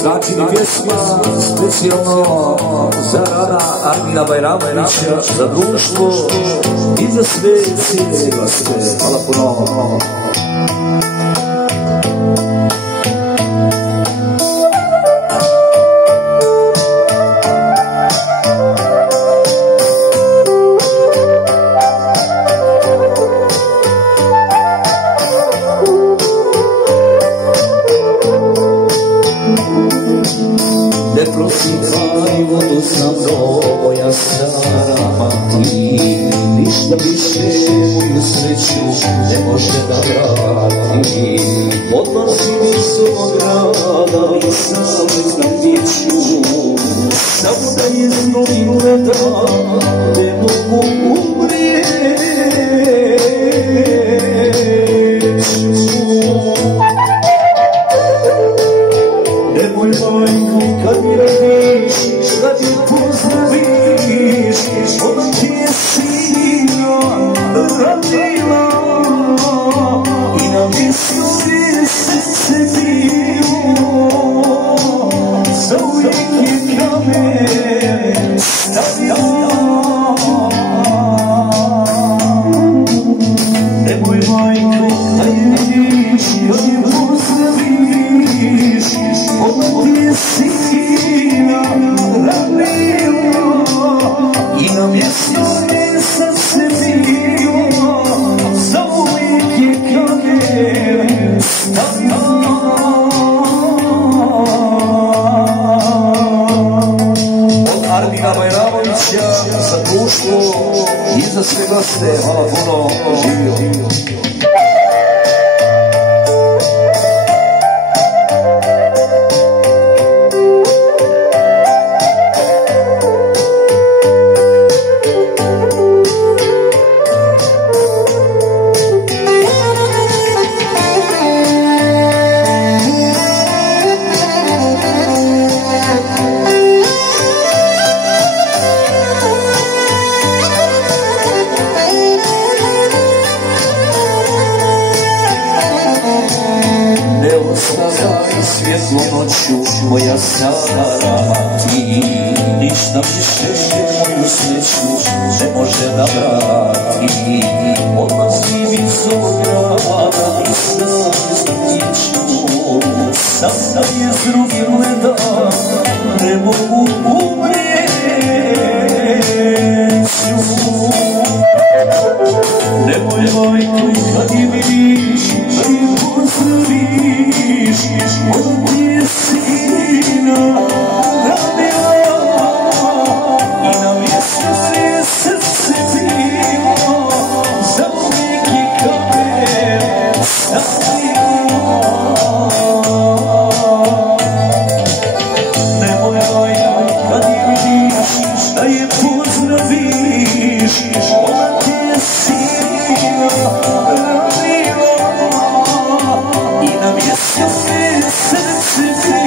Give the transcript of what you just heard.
Znači mi pjesma specijalno za Rada Armina Bajramovića, za društvo i za sve cijele goste. Hvala puno. Ne prosivaj vodu za mnom, moja stara mati, ništa više moju sreću ne može da vrati. Odlazi mi s ovog grada i sam ne znam gdje ću, samo da izgubim leda, ne mogu umrijeću. Nemoj majku kad mi radiš, da ti pozdraviš, ona ti je sina radila i na mjestu gdje srce bilo, za uvijek je kamen stavila. Nemoj majku kad mi radiš, da ti pozdraviš, ona ti je sina radila i na mjestu gdje srce bilo, za uvijek je kamen stavila. Od Armina Bajramovića za društvo i za sve goste. Hvala puno, živio. Svjetlo noću, moja stara ti, ništa više moju sreću ne može da vrati. Odlazi mi s ovog grada i sam gdje ću, sam da je s drugim gleda, ne mogu umrijeću. Nemoj majku kad je vidiš, da je pozdraviš, ona ti je sina radila i na mjestu gdje srce bilo, za uvijek je kamen stavila. Nemoj majku kad je vidiš, da je pozdraviš, ona ti je sina radila i na mjestu gdje srce bilo.